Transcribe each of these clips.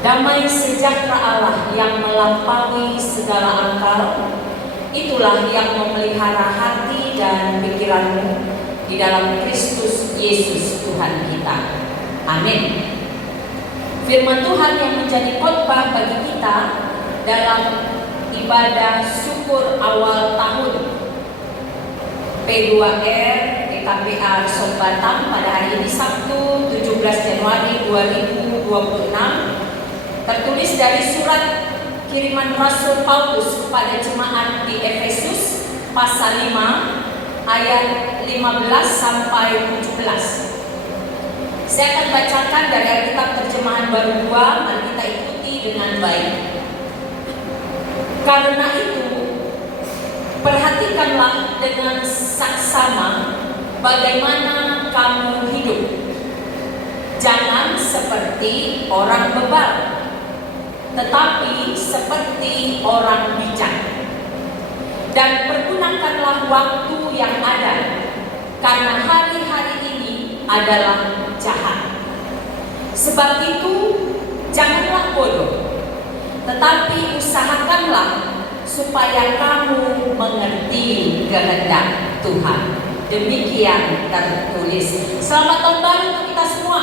Damai sejahtera Allah yang melampaui segala akal, itulah yang memelihara hati dan pikiranmu di dalam Kristus Yesus Tuhan kita. Amin. Firman Tuhan yang menjadi khotbah bagi kita dalam ibadah syukur awal tahun P2R DKPA Resort Batam pada hari ini Sabtu 17 Januari 2026, tertulis dari surat kiriman Rasul Paulus kepada jemaat di Efesus pasal 5 ayat 15 sampai 17. Saya akan bacakan dari Alkitab terjemahan baru 2, mari kita ikuti dengan baik. Karena itu, perhatikanlah dengan saksama bagaimana kamu hidup. Jangan seperti orang bebal, tetapi seperti orang bijak. Dan pergunakanlah waktu yang ada, karena hari-hari ini adalah jahat. Sebab itu, janganlah bodoh, tetapi usahakanlah supaya kamu mengerti kehendak Tuhan. Demikian tertulis. Selamat tahun baru untuk kita semua.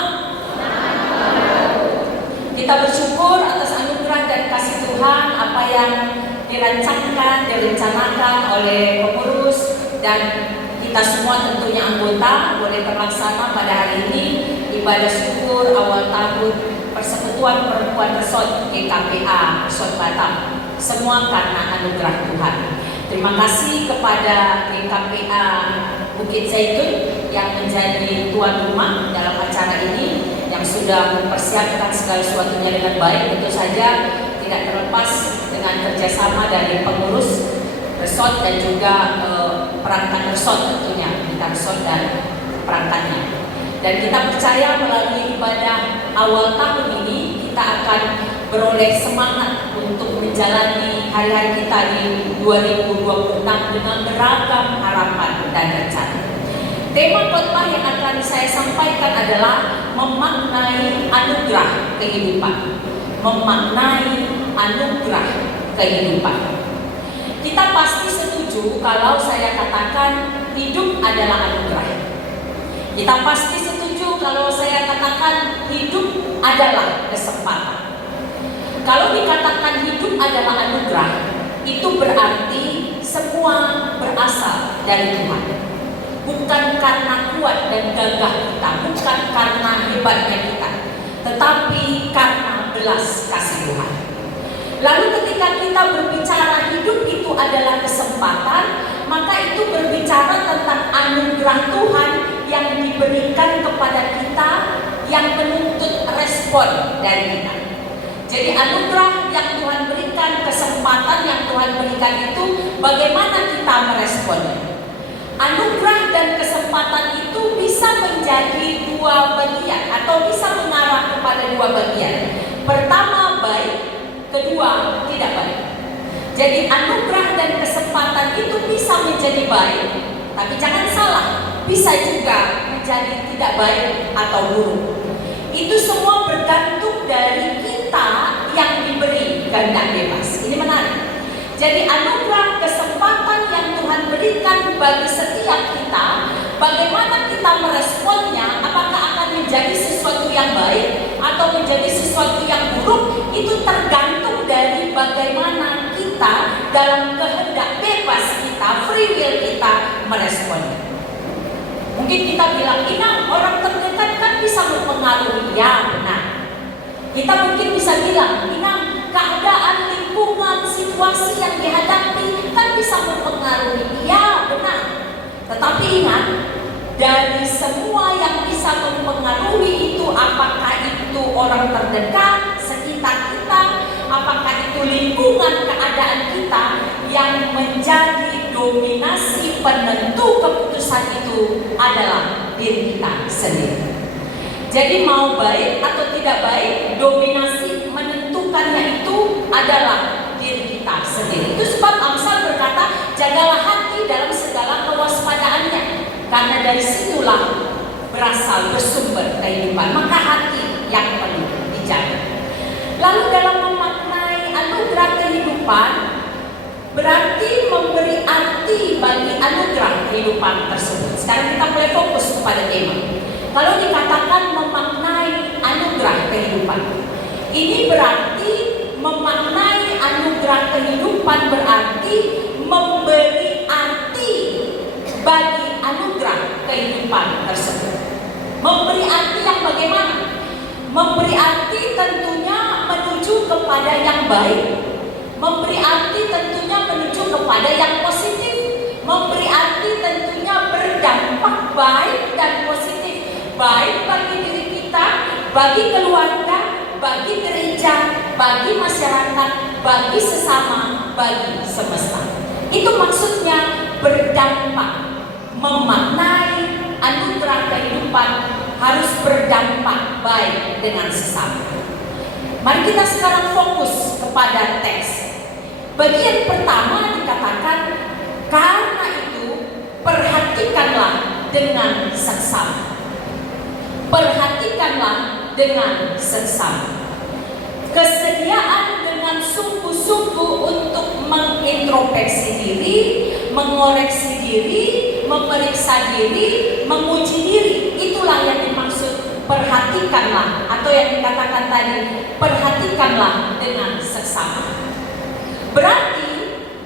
Kita bersyukur atas anugerah dan kasih Tuhan, apa yang dirancangkan, direncanakan oleh pengurus dan kita semua tentunya anggota boleh terlaksana pada hari ini ibadah syukur awal tahun Persekutuan Perempuan Resort GKPA Resort Batam. Semua karena anugerah Tuhan. Terima kasih kepada GKPA Bukit Zaitun yang menjadi tuan rumah dalam acara ini, yang sudah mempersiapkan segala sesuatunya dengan baik. Tentu saja tidak terlepas dengan kerjasama dari pengurus resort dan juga perangkat resort, tentunya kita resort dan perangkatnya. Dan kita percaya melalui ibadah awal tahun ini kita akan beroleh semangat untuk menjalani hari-hari kita di 2026 dengan beragam harapan dan rencana. Tema khotbah yang akan saya sampaikan adalah memaknai anugerah kehidupan. Memaknai anugerah kehidupan. Kita pasti setuju kalau saya katakan hidup adalah anugerah. Kita pasti setuju kalau saya katakan hidup adalah kesempatan. Kalau dikatakan hidup adalah anugerah, itu berarti semua berasal dari Tuhan. Bukan karena kuat dan gagah kita, bukan karena hebatnya kita, tetapi karena belas kasih Tuhan. Lalu ketika kita berbicara hidup itu adalah kesempatan, maka itu berbicara tentang anugerah Tuhan yang diberikan kepada kita, yang menuntut respon dari kita. Jadi anugerah yang Tuhan berikan, kesempatan yang Tuhan berikan itu bagaimana kita meresponnya. Anugerah dan kesempatan itu bisa menjadi dua bagian atau bisa mengarah kepada dua bagian. Pertama baik, kedua tidak baik. Jadi anugerah dan kesempatan itu bisa menjadi baik, tapi jangan salah, bisa juga menjadi tidak baik atau buruk. Itu semua bergantung dari kita yang diberi kehendak bebas. Ini menarik. Jadi anugerah kesempatan yang Tuhan berikan bagi setiap kita, bagaimana kita meresponnya, apakah akan menjadi sesuatu yang baik atau menjadi sesuatu yang buruk, itu tergantung dari bagaimana kita dalam kehendak bebas kita, free will kita meresponnya. Mungkin kita bilang, Inang, orang terdekat kan bisa mempengaruhi. Ya, benar. Kita mungkin bisa bilang, Inang, keadaan, lingkungan, situasi yang dihadapi kan bisa mempengaruhi. Ya, benar. Tetapi ingat, dari semua yang bisa mempengaruhi itu, apakah itu orang terdekat, sekitar kita, apakah itu lingkungan, keadaan kita, yang menjadi dominasi penentu keputusan itu adalah diri kita sendiri. Jadi mau baik atau tidak baik, dominasi menentukannya itu adalah diri kita sendiri. Itu sebab Amsal berkata, jagalah hati dalam segala kewaspadaannya, karena dari situlah berasal bersumber kehidupan. Maka hati yang perlu dijaga. Lalu Kalau dikatakan memaknai anugerah kehidupan, ini berarti memaknai anugerah kehidupan berarti memberi arti bagi anugerah kehidupan tersebut. Memberi arti yang bagaimana? Memberi arti tentunya menuju kepada yang baik. Memberi arti tentunya menuju kepada yang positif. Memberi arti tentunya berdampak baik dan positif, baik bagi diri kita, bagi keluarga, bagi gereja, bagi masyarakat, bagi sesama, bagi semesta. Itu maksudnya berdampak. Memaknai anugerah kehidupan harus berdampak baik dengan sesama. Mari kita sekarang fokus kepada teks. Bagian pertama dikatakan, karena itu perhatikanlah dengan seksama. Perhatikanlah dengan seksama. Kesediaan dengan sungguh-sungguh untuk mengintrospeksi diri, mengoreksi diri, memeriksa diri, menguji diri. Itulah yang dimaksud perhatikanlah, atau yang dikatakan tadi, perhatikanlah dengan seksama. Berarti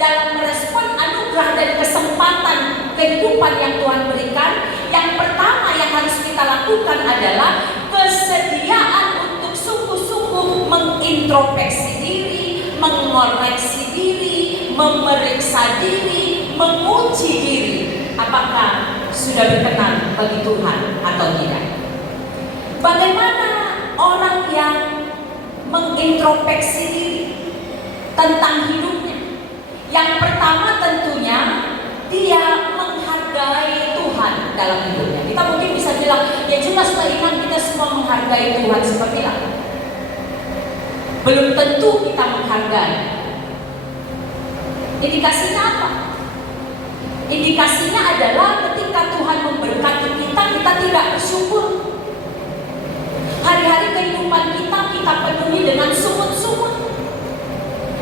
dalam merespon anugerah dan kesempatan kehidupan yang Tuhan berikan, yang pertama yang harus kita lakukan adalah kesediaan untuk sungguh-sungguh mengintrospeksi diri, mengoreksi diri, memeriksa diri, menguji diri, apakah sudah berkenan bagi Tuhan atau tidak. Bagaimana orang yang mengintrospeksi diri tentang hidupnya? Yang pertama tentunya dia menghargai Tuhan dalam hidupnya. Kita mungkin bisa bilang, ya jelas iman kita semua menghargai Tuhan seperti apa? Belum tentu kita menghargai. Indikasinya apa? Indikasinya adalah ketika Tuhan memberkati kita, kita tidak bersyukur. Hari-hari kehidupan kita penuhi dengan sungut-sungut.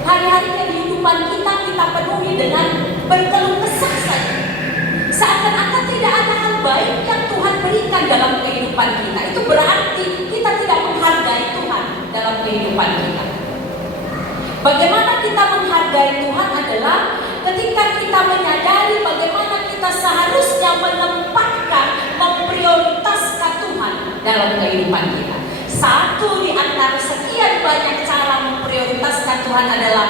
Hari-hari kehidupan kita penuhi dengan berkeluh kesah saja. Seakan-akan tidak ada hal baik yang Tuhan berikan dalam kehidupan kita. Itu berarti kita tidak menghargai Tuhan dalam kehidupan kita. Bagaimana kita menghargai Tuhan adalah ketika kita menyadari bagaimana kita seharusnya menempatkan, memprioritaskan Tuhan dalam kehidupan kita. Satu di antara sekian banyak cara memprioritaskan Tuhan adalah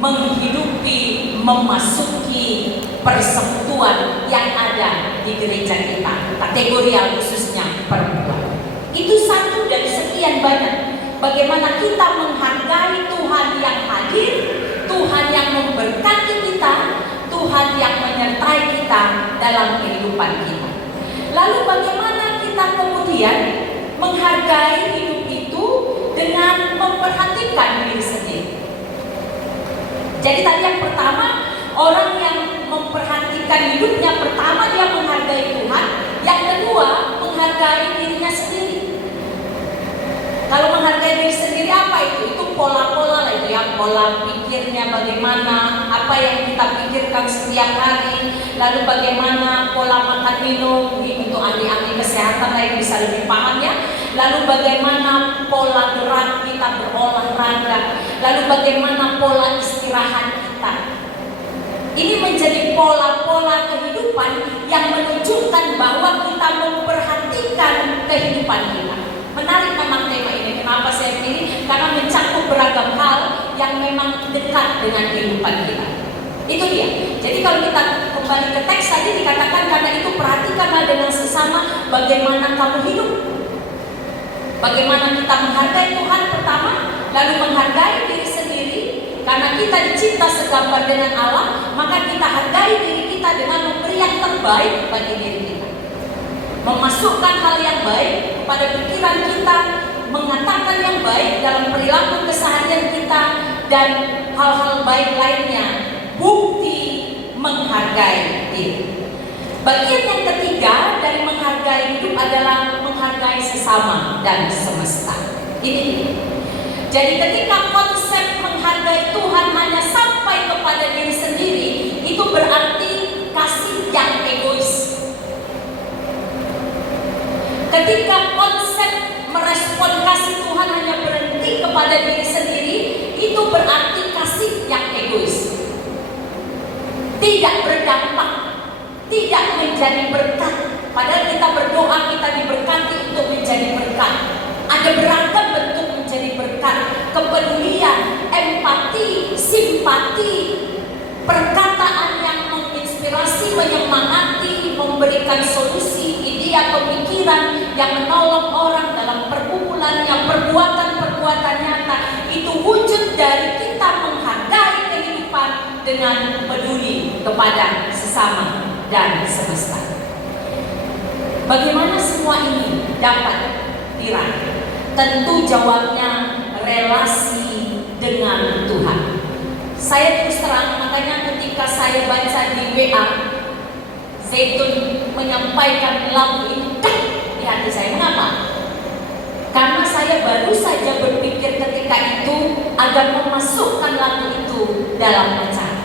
menghidupi, memasuki persekutuan yang ada di gereja kita, kategorial khususnya perempuan. Itu satu dari sekian banyak. Bagaimana kita menghargai Tuhan yang hadir, Tuhan yang memberkati kita, Tuhan yang menyertai kita dalam kehidupan kita. Lalu bagaimana kita kemudian menghargai hidup itu dengan memperhatikan diri sendiri. Jadi tadi yang pertama, orang yang memperhatikan hidupnya, pertama dia menghargai Tuhan, yang kedua menghargai dirinya sendiri. Kalau menghargai diri sendiri apa itu? Itu pola-pola lah itu ya, pola pikirnya bagaimana, apa yang kita pikirkan setiap hari, lalu bagaimana pola makan minum, ini untuk ahli-ahli kesehatan lain bisa lebih paham ya. Lalu bagaimana pola gerak kita berolahraga, lalu bagaimana pola istirahat kita. Ini menjadi pola-pola kehidupan yang menunjukkan bahwa kita memperhatikan kehidupan kita. Menarik memang tema ini. Kenapa saya pilih? Karena mencakup beragam hal yang memang dekat dengan kehidupan kita. Itu dia. Jadi kalau kita kembali ke teks tadi dikatakan, karena itu perhatikanlah dengan sesama bagaimana kamu hidup. Bagaimana kita menghargai Tuhan pertama, lalu menghargai diri sendiri. Karena kita dicipta segambar dengan Allah, maka kita hargai diri kita dengan memberi yang terbaik bagi diri kita. Memasukkan hal yang baik kepada pikiran kita, mengatakan yang baik dalam perilaku keseharian kita, dan hal-hal baik lainnya. Bukti menghargai diri. Bagian yang ketiga dari menghargai hidup adalah menghargai sesama dan semesta. Ini. Jadi ketika konsep menghargai Tuhan hanya sampai kepada diri sendiri, itu berarti kasih yang egois. Ketika konsep merespon kasih Tuhan hanya berhenti kepada diri sendiri, itu berarti kasih yang egois. Tidak berdampak, tidak menjadi berkat. Padahal kita berdoa kita diberkati untuk menjadi berkat. Ada beragam bentuk menjadi berkat. Kepedulian, empati, simpati, perkataan yang menginspirasi, menyemangati, memberikan solusi, ide, pemikiran yang menolong orang dalam pergumulannya, perbuatan-perbuatan nyata. Itu wujud dari kita menghargai kehidupan dengan peduli kepada sesama dan semesta. Bagaimana semua ini dapat diraih? Tentu jawabnya relasi dengan Tuhan. Saya terus terang, makanya ketika saya baca di WA, Zaitun menyampaikan lagu ini di hati saya. Mengapa? Karena saya baru saja berpikir ketika itu agar memasukkan lagu itu dalam acara.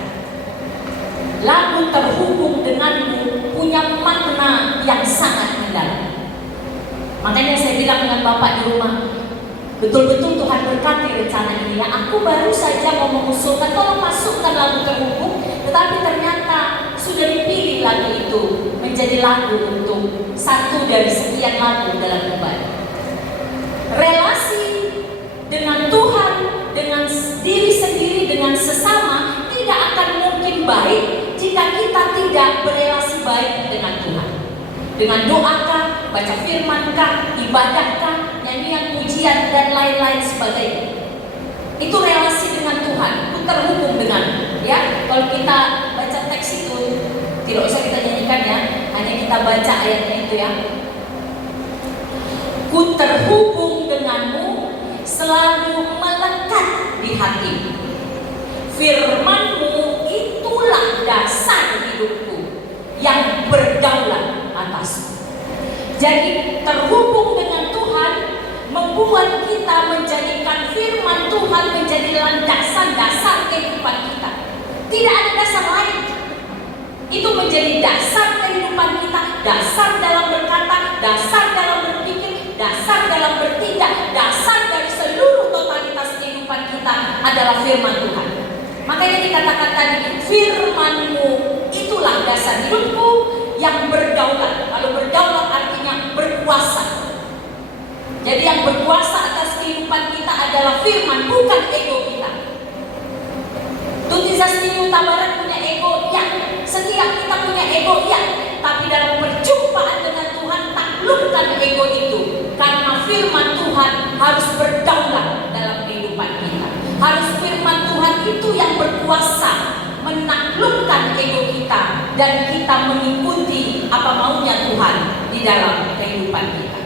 Lagu Terhubung Denganmu punya makna yang sangat mendalam. Makanya saya bilang dengan Bapak di rumah, betul-betul Tuhan berkati rencana ini ya. Aku baru saja mau mengusulkan, tolong masukkan lagu Terhubung, tetapi ternyata sudah dipilih lagu itu menjadi lagu untuk satu dari sekian lagu dalam ibadah. Relasi dengan Tuhan, dengan diri sendiri, dengan sesama tidak akan mungkin baik jika kita tidak berelasi baik dengan Tuhan. Dengan doakah, baca firmankah, ibadatkah, nyanyian pujian dan lain-lain sebagainya. Itu relasi dengan Tuhan, itu terhubung dengan, ya. Kalau kita baca teks itu tidak usah kita nyanyikan ya, hanya kita baca ayatnya itu ya. Ku terhubung denganmu, selalu melekat di hati. Firman-Mu itulah dasar hidupku yang berdaulat atasku. Jadi terhubung dengan Tuhan membuat kita menjadikan firman Tuhan menjadi landasan dasar kehidupan kita. Tidak ada dasar lain. Itu menjadi dasar kehidupan kita, dasar dalam berkata, dasar dalam berpikir, dasar dalam bertindak, dasar dari seluruh totalitas kehidupan kita adalah firman Tuhan. Makanya dikatakan tadi, firman-Mu itulah dasar hidupku yang berdaulat. Kalau berdaulat artinya berkuasa. Jadi yang berkuasa atas kehidupan kita adalah firman, bukan ego kita. Tuti Zastini Utabarat punya ego, ya. Setiap kita punya ego, ya. Tapi dalam perjumpaan dengan Tuhan, taklukkan ego itu. Karena firman Tuhan harus berdaulat dalam kehidupan kita. Harus firman Tuhan itu yang berkuasa menaklukkan ego kita dan kita mengikuti apa maunya Tuhan di dalam kehidupan kita.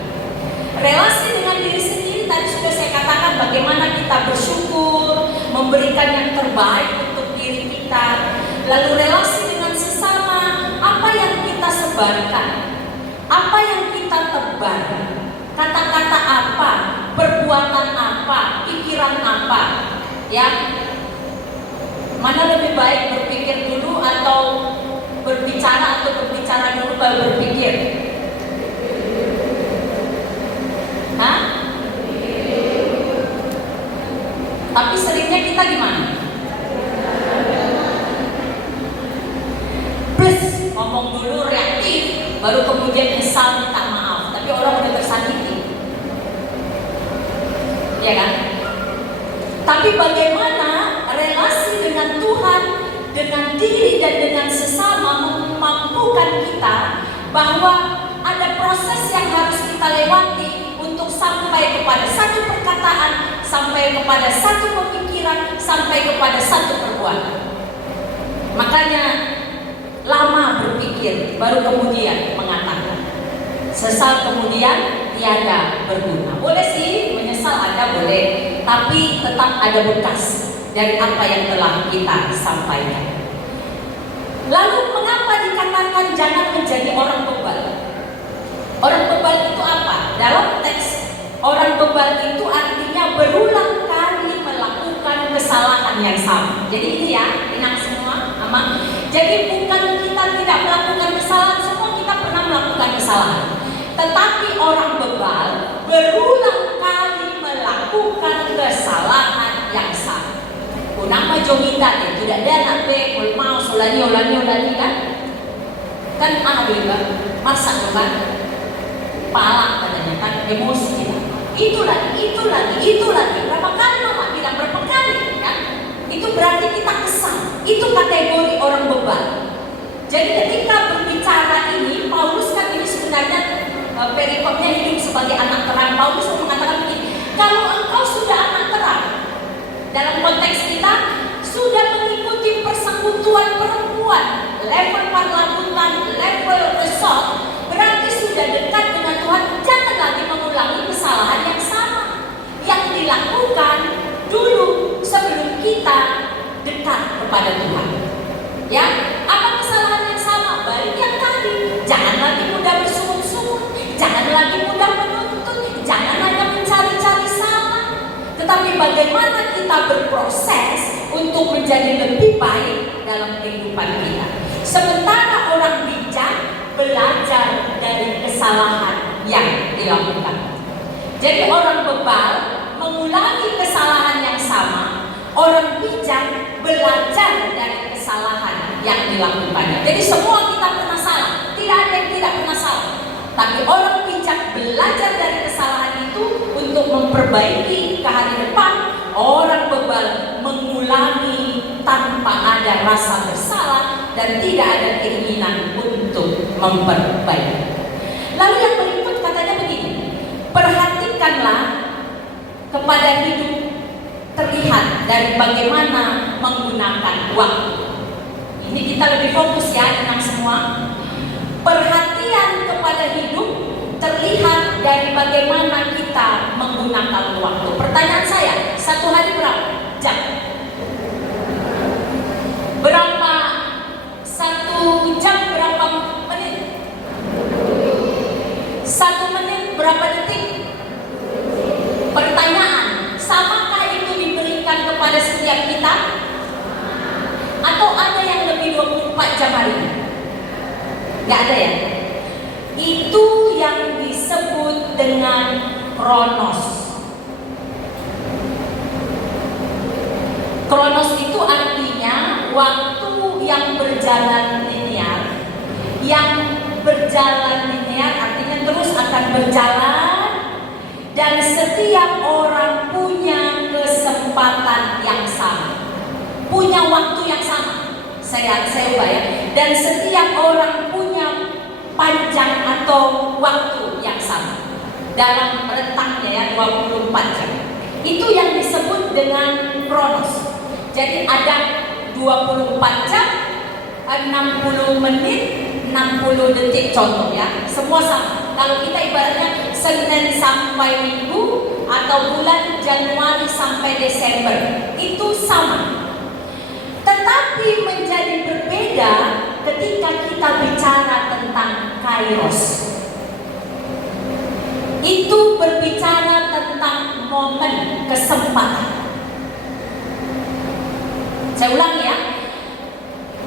Relasi dengan diri sendiri tadi sudah saya katakan bagaimana kita bersyukur, memberikan yang terbaik untuk diri kita. Lalu relasi dengan sesama, apa yang kita sebarkan, apa yang kita tebar, kata-kata apa, perbuatan apa, pikiran apa, ya. Mana lebih baik berpikir dulu atau berbicara dulu baru berpikir? Hah? Tapi seringnya kita gimana? Plus ngomong dulu reaktif, baru kemudian nyesal minta maaf. Tapi orang udah tersakiti, ya kan? Tapi bagaimana relasi dengan Tuhan, dengan diri dan dengan sesama memampukan kita bahwa ada proses yang harus kita lewati untuk sampai kepada satu perkataan, sampai kepada satu pemikiran, sampai kepada satu perbuatan. Makanya lama berpikir, baru kemudian mengatakan. Sesal kemudian tiada berguna. Boleh sih menyesal, ada boleh, tapi tetap ada bekas dari apa yang telah kita sampaikan. Lalu mengapa dikatakan jangan menjadi orang bebal? Orang bebal itu apa? Dalam teks, orang bebal itu artinya berulang kali melakukan kesalahan yang sama. Jadi ini ya, enak semua, aman. Jadi bukan kita tidak melakukan kesalahan, semua kita pernah melakukan kesalahan. Tetapi orang bebal berulang kali melakukan kesalahan yang sama. Kunang majomita deh, tidak ada nak be, mau solani kan? Kan ada kan? Masa kan? Palak katanya kan, emosi kita. Itu lagi. Berapa kali mama bilang berapa kali kan? Itu berarti kita kesal. Itu kategori orang bebal. Jadi ketika berbicara ini, Paulus kan ini sebenarnya perikopnya hidup sebagai anak terang. Paulus mengatakan begini, kalau engkau sudah anak terang, dalam konteks kita sudah mengikuti persekutuan perempuan, level parlabutan, level resort, berarti sudah dekat dengan Tuhan. Jangan lagi mengulangi kesalahan yang sama yang dilakukan dulu sebelum kita dekat kepada Tuhan. Ya, apa kesalahan yang sama? Baik yang tadi, jangan lagi mudah bersungut-sungut, jangan lagi mudah menuntut, jangan hanya mencari-cari salah, tetapi bagaimana kita berproses untuk menjadi lebih baik dalam kehidupan kita. Sementara orang bijak belajar dari kesalahan yang dilakukan. Jadi orang bebal mengulangi kesalahan yang sama, orang bijak belajar dari kesalahan yang dilakukannya. Jadi semua kita pernah salah, tidak ada yang tidak pernah salah. Tapi orang bijak belajar dari kesalahan itu untuk memperbaiki ke hari depan. Orang bebal mengulangi tanpa ada rasa bersalah dan tidak ada keinginan untuk memperbaiki. Lalu yang berikut katanya begini, perhatikanlah kepada hidup terlihat dari bagaimana menggunakan waktu. Ini kita lebih fokus ya dengan semua. Perhatian kepada hidup terlihat dari bagaimana kita menggunakan waktu. Pertanyaan saya, satu hari berapa jam? Berapa satu jam berapa menit? 1 menit berapa detik? Pertanyaan, samakah itu diberikan kepada setiap kita? Atau ada yang lebih 24 jam hari ini? Gak ada ya? Itu yang disebut dengan kronos. Kronos itu artinya waktu yang berjalan linear. Yang berjalan linear artinya terus akan berjalan, dan setiap orang punya kesempatan yang sama, punya waktu yang sama. Saya ubah ya. Dan setiap orang punya panjang atau waktu yang sama dalam rentangnya ya 24 jam. Itu yang disebut dengan kronos. Jadi ada 24 jam, 60 menit, 60 detik contoh ya. Semua sama. Kalau kita ibaratnya Senin sampai Minggu atau bulan Januari sampai Desember, itu sama. Tetapi menjadi berbeda ketika kita bicara tentang kairos. Itu berbicara tentang momen, kesempatan. Saya ulangi ya.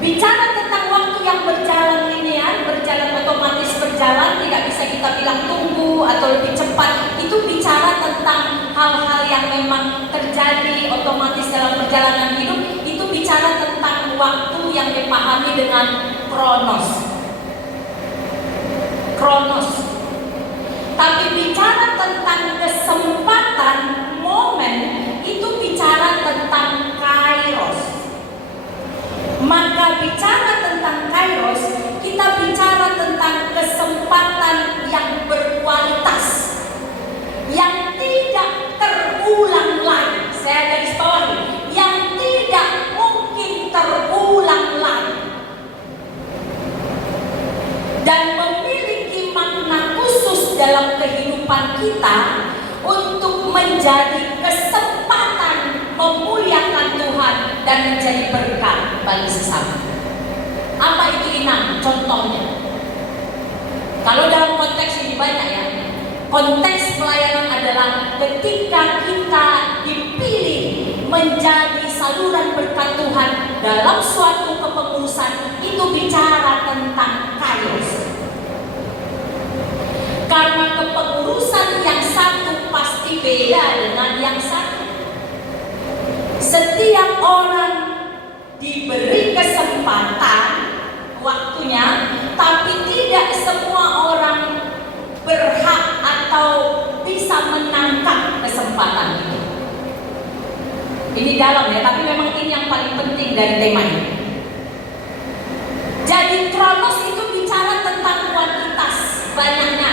Bicara tentang waktu yang berjalan linear, berjalan otomatis berjalan, tidak bisa kita bilang tunggu atau lebih cepat. Itu bicara tentang hal-hal yang memang terjadi otomatis dalam perjalanan hidup. Itu bicara tentang waktu yang dipahami dengan kronos. Kronos. Tapi bicara tentang kesempatan, momen, itu bicara tentang kairos. Maka bicara tentang kairos, kita bicara tentang kesempatan yang berkualitas, yang tidak terulang lagi. Saya garis bawahi, yang tidak mungkin terulang lagi, dan memiliki makna khusus dalam kehidupan kita untuk menjadi kesempatan memuliakan Tuhan dan menjadi berkat bagi sesama. Apa itu inang? Contohnya, kalau dalam konteks ini banyak ya. Konteks pelayanan adalah ketika kita dipilih menjadi saluran berkat Tuhan dalam suatu kepengurusan, itu bicara tentang kairos. Karena kepengurusan yang satu pasti beda dengan yang satu. Setiap orang diberi kesempatan waktunya, tapi tidak semua orang berhak atau bisa menangkap kesempatan itu. Ini dalam ya, tapi memang ini yang paling penting dari tema ini. Jadi Kronos itu bicara tentang kuantitas banyaknya,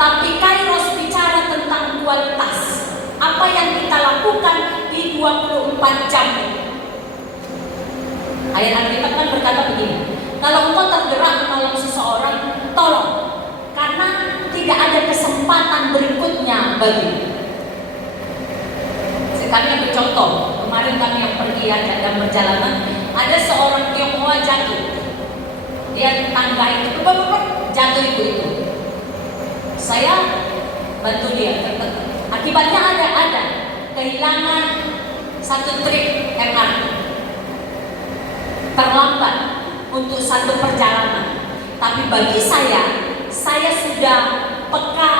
tapi Kairos bicara tentang kualitas. Apa yang kita lakukan di 24 jam itu. Ayat Alkitab kan berkata begini, kalau engkau tergerak menolong seseorang, tolong, karena tidak ada kesempatan berikutnya bagi. Kami ambil contoh, kemarin kami yang pergi dalam perjalanan, ada seorang Tionghoa jatuh. Dia tangga itu, jatuh itu. Saya bantu dia. Akibatnya ada kehilangan satu trip MRT, terlambat untuk satu perjalanan. Tapi bagi saya sudah peka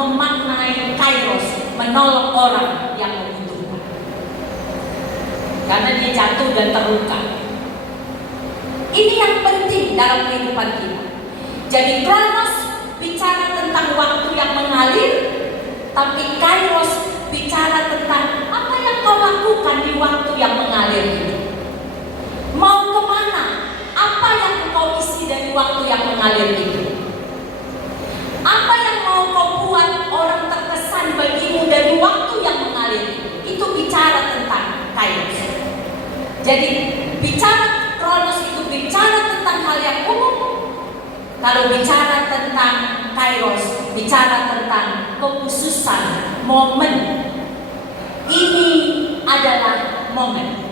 memaknai Kairos, menolong orang yang membutuhkan, karena dia jatuh dan terluka. Ini yang penting dalam kehidupan kita. Jadi Kronos bicara tentang waktu yang mengalir, tapi Kairos bicara tentang apa yang kau lakukan di waktu yang mengalir itu. Mau kemana? Apa yang kau isi dari waktu yang mengalir itu? Apa yang mau kau buat orang terkesan bagimu dari waktu yang mengalir itu? Itu bicara tentang Kairos. Jadi bicara Kronos itu bicara tentang hal yang umum. Kalau bicara tentang Kairos, bicara tentang kekhususan momen. Ini adalah momen.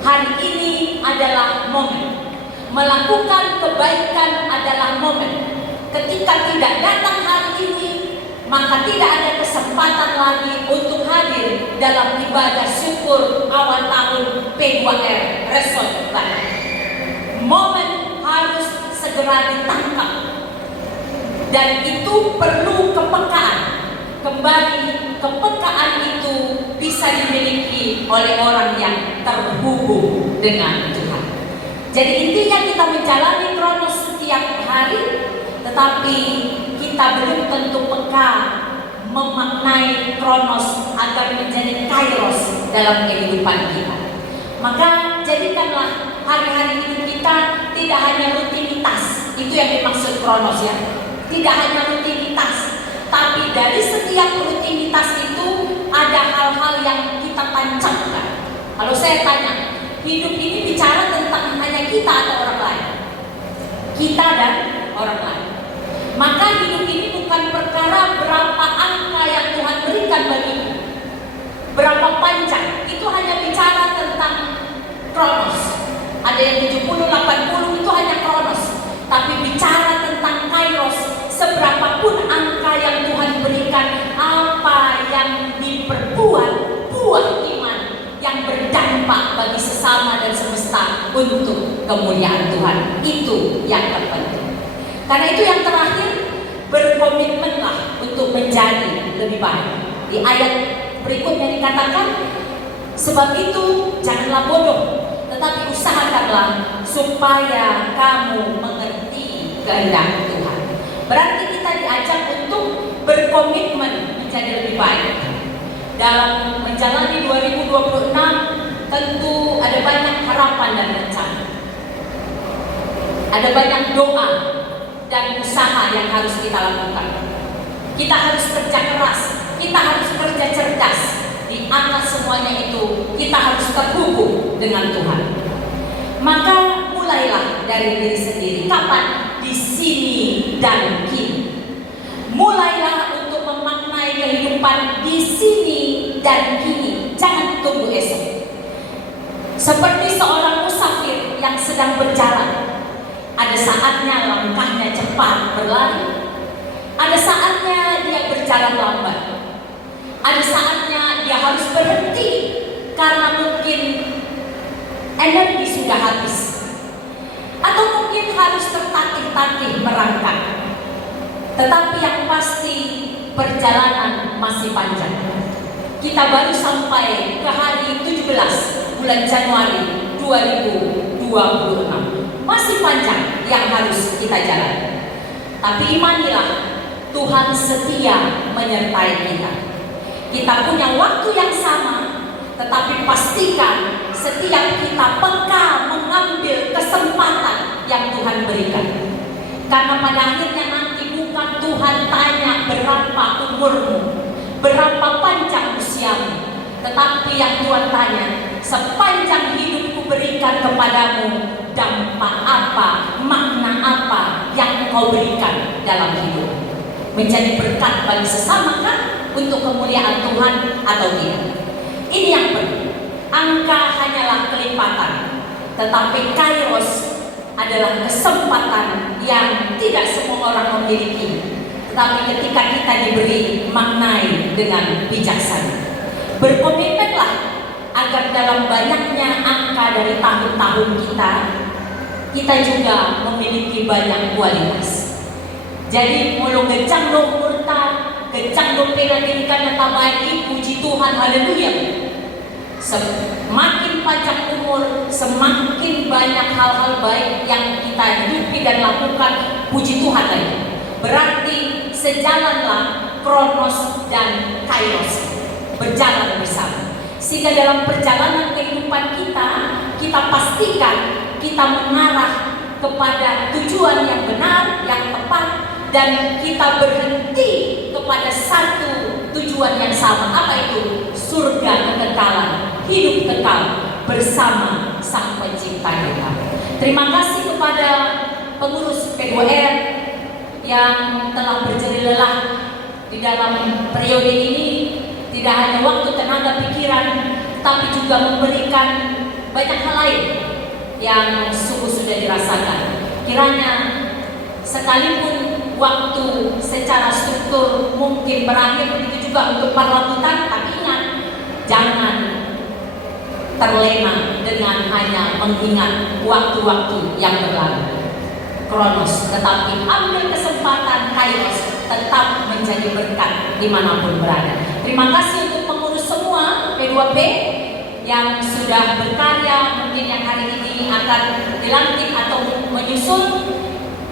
Hari ini adalah momen. Melakukan kebaikan adalah momen. Ketika tidak datang hari ini, maka tidak ada kesempatan lagi untuk hadir dalam ibadah syukur awal tahun P2R Resort Barat. Momen harus segera ditangkap, dan itu perlu kepekaan. Kembali, kepekaan itu bisa dimiliki oleh orang yang terhubung dengan Tuhan. Jadi intinya kita menjalani Kronos setiap hari, tetapi kita belum tentu peka memaknai Kronos agar menjadi Kairos dalam kehidupan kita. Maka jadikanlah hari-hari hidup kita tidak hanya rutinitas. Itu yang dimaksud Kronos ya. Tidak hanya rutinitas, tapi dari setiap rutinitas itu ada hal-hal yang kita tancapkan. Kalau saya tanya, hidup ini bicara tentang hanya kita atau orang lain? Kita dan orang lain. Maka hidup ini bukan perkara berapa angka yang Tuhan berikan bagimu, berapa panjang. Itu hanya bicara tentang Kronos. Ada yang 70, 80, itu hanya Kronos. Tapi bicara tentang Kairos, seberapapun angka yang Tuhan berikan, apa yang diperbuat, buah iman yang berdampak bagi sesama dan semesta untuk kemuliaan Tuhan. Itu yang terpenting. Karena itu yang terakhir, berkomitmenlah untuk menjadi lebih baik. Di ayat berikutnya dikatakan, sebab itu janganlah bodoh, tetapi usahakanlah supaya kamu mengerti kehendak Tuhan. Berarti kita diajak untuk berkomitmen menjadi lebih baik. Dalam menjalani 2026 tentu ada banyak harapan dan rencana. Ada banyak doa dan usaha yang harus kita lakukan. Kita harus kerja keras, kita harus kerja cerdas. Di atas semuanya itu kita harus terhubung dengan Tuhan. Maka mulailah dari diri sendiri. Kapan? Di sini dan kini. Mulailah untuk memaknai kehidupan di sini dan kini. Jangan tunggu esok. Seperti seorang musafir yang sedang berjalan. Ada saatnya langkahnya cepat berlari. Ada saatnya dia berjalan lambat. Ada saatnya dia harus berhenti karena mungkin energi sudah habis, atau mungkin harus tertatih-tatih merangkak. Tetapi yang pasti perjalanan masih panjang. Kita baru sampai ke hari 17 bulan Januari 2026. Masih panjang yang harus kita jalani. Tapi imanilah, Tuhan setia menyertai kita. Kita punya waktu yang sama, tetapi pastikan setiap kita peka mengambil kesempatan yang Tuhan berikan. Karena pada akhirnya nanti bukan Tuhan tanya berapa umurmu, berapa panjang usiamu, tetapi yang Tuhan tanya, sepanjang hidupku berikan kepadamu, dampak apa, makna apa yang kau berikan dalam hidup. Menjadi berkat bagi sesama kan, untuk kemuliaan Tuhan atau tidak. Ini yang penting. Angka hanyalah kelipatan, tetapi kairos adalah kesempatan yang tidak semua orang memiliki. Tetapi ketika kita diberi, maknai dengan bijaksana. Berkomitmenlah agar dalam banyaknya angka dari tahun-tahun kita juga memiliki banyak kualitas. Jadi mulu gecang do murta, gecang do penadidikan na tabayi, puji Tuhan, haleluya. Semakin panjang umur, semakin banyak hal-hal baik yang kita hidupi dan lakukan, puji Tuhan lagi. Berarti sejalanlah Kronos dan Kairos, berjalan bersama. Sehingga dalam perjalanan kehidupan kita pastikan kita mengarah kepada tujuan yang benar, yang tepat, dan kita berhenti kepada satu tujuan yang sama. Apa itu? Surga kekekalan, hidup kekal bersama Sang Pencipta kita. Terima kasih kepada pengurus P2R yang telah berjerih lelah di dalam periode ini, tidak hanya waktu, tenaga, pikiran, tapi juga memberikan banyak hal lain yang sungguh sudah dirasakan. Kiranya sekalipun waktu secara struktur mungkin berakhir, begitu juga untuk parlamentan, tapi ingat, jangan terlena dengan hanya mengingat waktu-waktu yang berlalu. Kronos, tetapi ambil kesempatan Kairos, tetap menjadi berkat dimanapun berada. Terima kasih untuk pengurus semua P2P yang sudah berkarya, mungkin yang hari ini akan dilantik atau menyusul.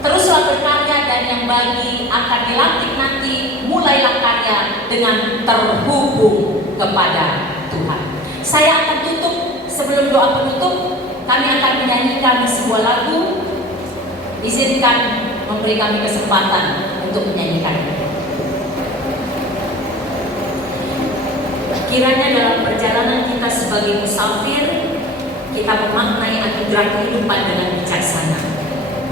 Teruslah berkarya, dan yang bagi akan dilantik nanti, mulailah karya dengan terhubung kepada Tuhan. Saya akan tutup, sebelum doa penutup, kami akan menyanyikan sebuah lagu. Izinkan memberi kami kesempatan untuk menyanyikan. Kiranya dalam perjalanan kita sebagai musafir, kita memaknai anugerah kehidupan dengan bijaksana,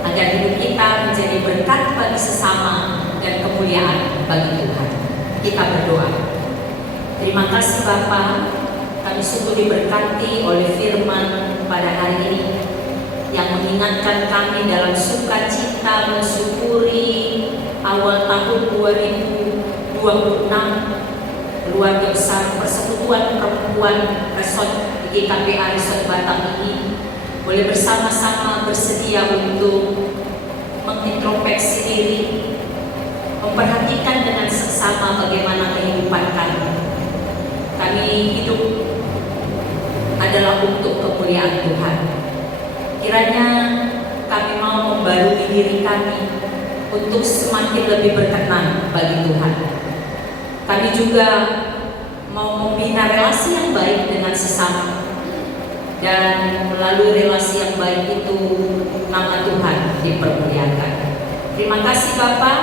agar hidup kita menjadi berkat bagi sesama dan kemuliaan bagi Tuhan. Kita berdoa. Terima kasih Bapa, kami sungguh diberkati oleh firman pada hari ini yang mengingatkan kami dalam sukacita mensyukuri awal tahun 2026 keluarga besar Persekutuan Perempuan Resort GKPA Resort Batam ini boleh bersama-sama bersedia untuk mengintrospeksi diri, memperhatikan dengan seksama bagaimana kehidupan kami. Kami hidup adalah untuk kemuliaan Tuhan. Kiranya kami mau membarui diri kami untuk semakin lebih berkenan bagi Tuhan. Kami juga mau membina relasi yang baik dengan sesama, dan melalui relasi yang baik itu nama Tuhan dipermuliakan. Terima kasih Bapak.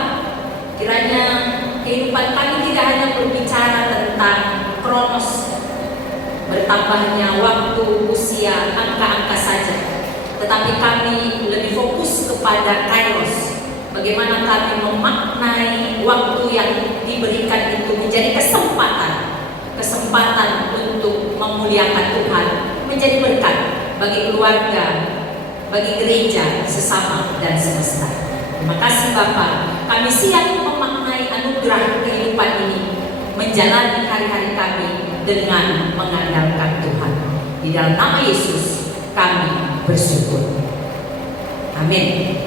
Kiranya kehidupan kami tidak hanya berbicara tentang kronos, bertambahnya waktu, usia, angka-angka saja, tetapi kami lebih fokus kepada kairos. Bagaimana kami memaknai waktu yang diberikan itu menjadi kesempatan untuk memuliakan Tuhan, menjadi berkat bagi keluarga, bagi gereja, sesama, dan semesta. Terima kasih Bapak. Kami siap memaknai anugerah kehidupan ini, menjalani hari-hari kami dengan mengandalkan Tuhan. Di dalam nama Yesus kami bersyukur. Amin.